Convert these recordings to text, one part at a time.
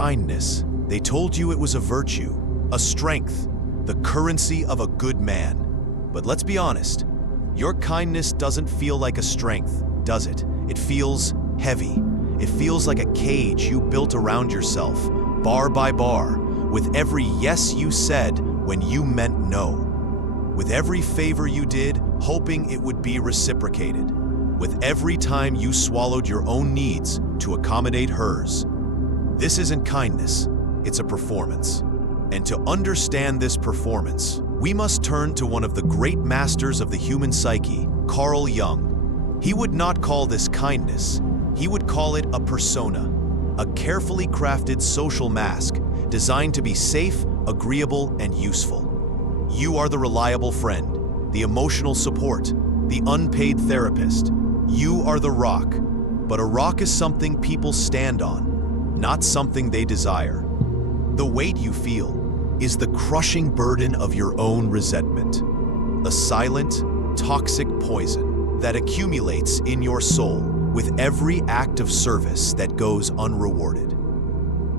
kindness. They told you it was a virtue, a strength, the currency of a good man. But let's be honest, your kindness doesn't feel like a strength, does it? It feels heavy. It feels like a cage you built around yourself, bar by bar, with every yes you said when you meant no. With every favor you did, hoping it would be reciprocated. With every time you swallowed your own needs to accommodate hers. This isn't kindness, it's a performance. And to understand this performance, we must turn to one of the great masters of the human psyche, Carl Jung. He would not call this kindness, he would call it a persona, a carefully crafted social mask designed to be safe, agreeable, and useful. You are the reliable friend, the emotional support, the unpaid therapist. You are the rock, but a rock is something people stand on, not something they desire. The weight you feel is the crushing burden of your own resentment, a silent, toxic poison that accumulates in your soul with every act of service that goes unrewarded.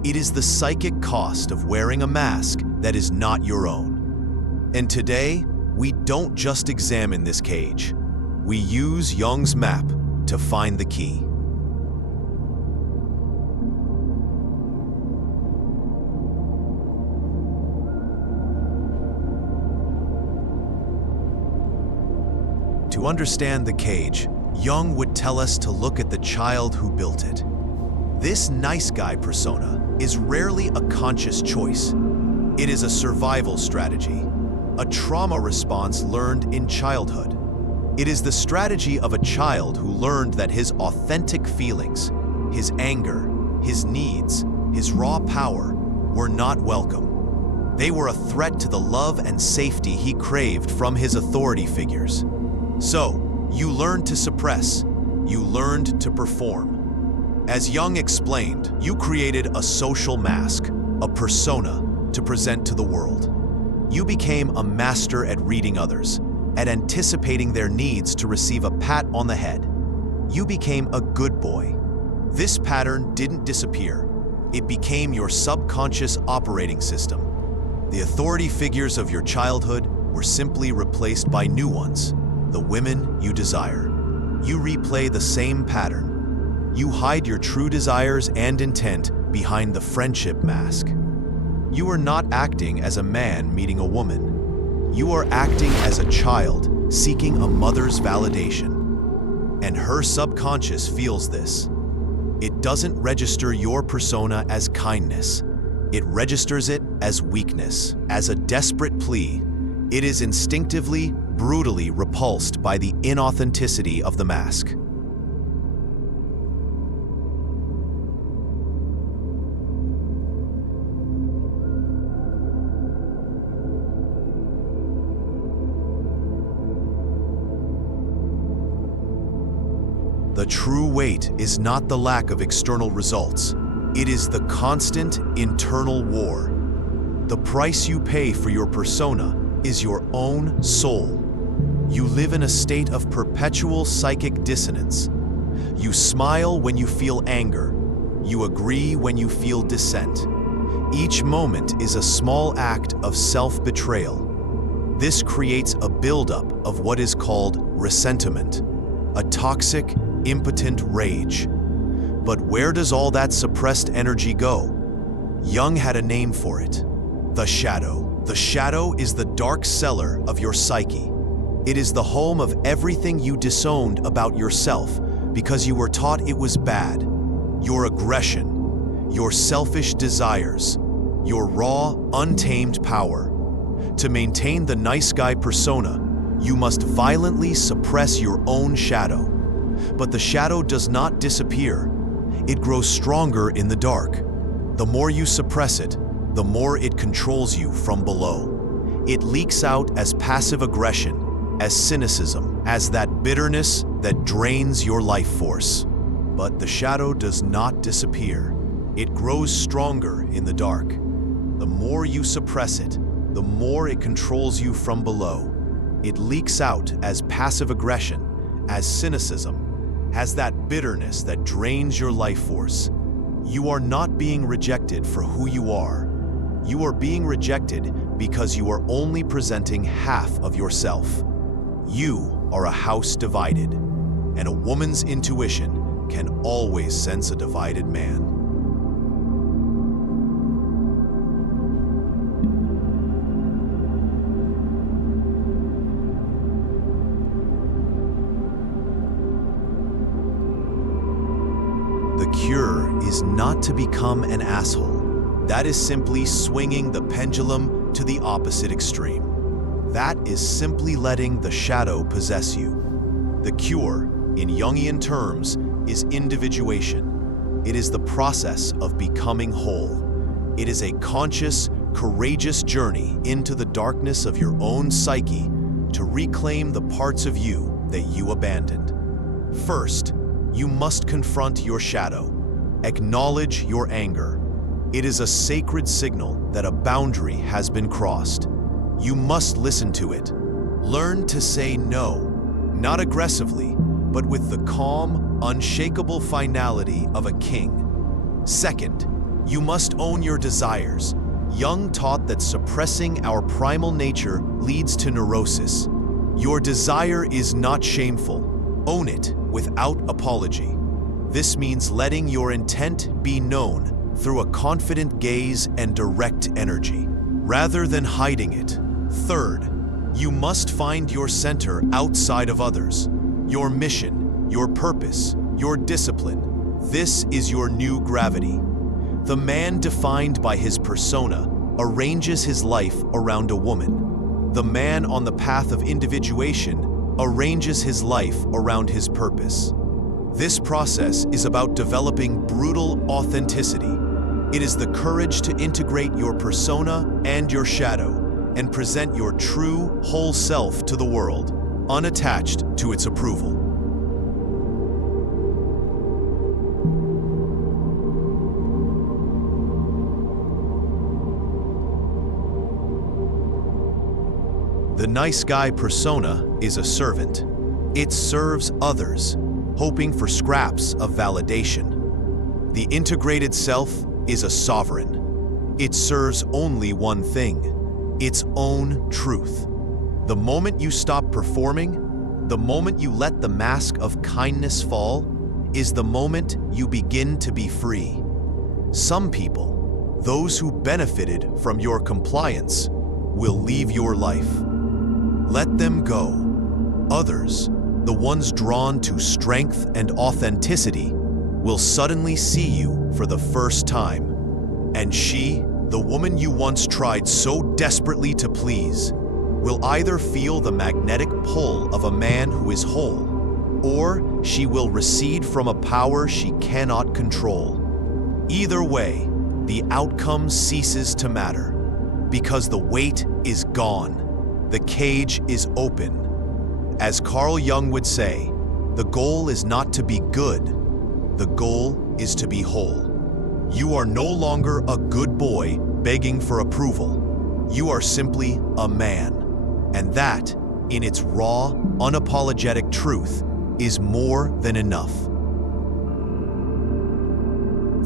It is the psychic cost of wearing a mask that is not your own. And today, we don't just examine this cage. We use Jung's map to find the key. To understand the cage, Jung would tell us to look at the child who built it. This nice guy persona is rarely a conscious choice. It is a survival strategy, a trauma response learned in childhood. It is the strategy of a child who learned that his authentic feelings, his anger, his needs, his raw power were not welcome. They were a threat to the love and safety he craved from his authority figures. So, you learned to suppress, you learned to perform. As Jung explained, you created a social mask, a persona, to present to the world. You became a master at reading others, at anticipating their needs to receive a pat on the head. You became a good boy. This pattern didn't disappear. It became your subconscious operating system. The authority figures of your childhood were simply replaced by new ones, the women you desire. You replay the same pattern. You hide your true desires and intent behind the friendship mask. You are not acting as a man meeting a woman. You are acting as a child seeking a mother's validation. And her subconscious feels this. It doesn't register your persona as kindness. It registers it as weakness, as a desperate plea. It is instinctively, brutally repulsed by the inauthenticity of the mask. The true weight is not the lack of external results. It is the constant internal war. The price you pay for your persona is your own soul. You live in a state of perpetual psychic dissonance. You smile when you feel anger. You agree when you feel dissent. Each moment is a small act of self-betrayal. This creates a buildup of what is called ressentiment, a toxic, impotent rage. But where does all that suppressed energy go? Jung had a name for it: the shadow. The shadow is the dark cellar of your psyche. It is the home of everything you disowned about yourself because you were taught it was bad. Your aggression, your selfish desires, your raw, untamed power. To maintain the nice guy persona, you must violently suppress your own shadow. But the shadow does not disappear. It grows stronger in the dark. The more you suppress it, the more it controls you from below. It leaks out as passive aggression, as cynicism, as that bitterness that drains your life force. But the shadow does not disappear. It grows stronger in the dark. The more you suppress it, the more it controls you from below. It leaks out as passive aggression, as cynicism, as that bitterness that drains your life force. You are not being rejected for who you are. You are being rejected because you are only presenting half of yourself. You are a house divided, and a woman's intuition can always sense a divided man. The cure is not to become an asshole. That is simply swinging the pendulum to the opposite extreme. That is simply letting the shadow possess you. The cure, in Jungian terms, is individuation. It is the process of becoming whole. It is a conscious, courageous journey into the darkness of your own psyche to reclaim the parts of you that you abandoned. First, you must confront your shadow. Acknowledge your anger. It is a sacred signal that a boundary has been crossed. You must listen to it. Learn to say no, not aggressively, but with the calm, unshakable finality of a king. Second, you must own your desires. Jung taught that suppressing our primal nature leads to neurosis. Your desire is not shameful. Own it without apology. This means letting your intent be known through a confident gaze and direct energy, rather than hiding it. Third, you must find your center outside of others. Your mission, your purpose, your discipline. This is your new gravity. The man defined by his persona arranges his life around a woman. The man on the path of individuation arranges his life around his purpose. This process is about developing brutal authenticity. It is the courage to integrate your persona and your shadow and present your true, whole self to the world, unattached to its approval. The nice guy persona is a servant. It serves others, hoping for scraps of validation. The integrated self is a sovereign. It serves only one thing, its own truth. The moment you stop performing, the moment you let the mask of kindness fall, is the moment you begin to be free. Some people, those who benefited from your compliance, will leave your life. Let them go. Others, the ones drawn to strength and authenticity, will suddenly see you for the first time. And she, the woman you once tried so desperately to please, will either feel the magnetic pull of a man who is whole, or she will recede from a power she cannot control. Either way, the outcome ceases to matter, because the weight is gone. The cage is open. As Carl Jung would say, the goal is not to be good. The goal is to be whole. You are no longer a good boy begging for approval. You are simply a man. And that, in its raw, unapologetic truth, is more than enough.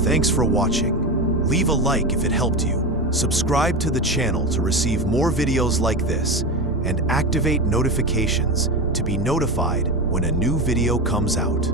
Thanks for watching. Leave a like if it helped you. Subscribe to the channel to receive more videos like this, and activate notifications to be notified when a new video comes out.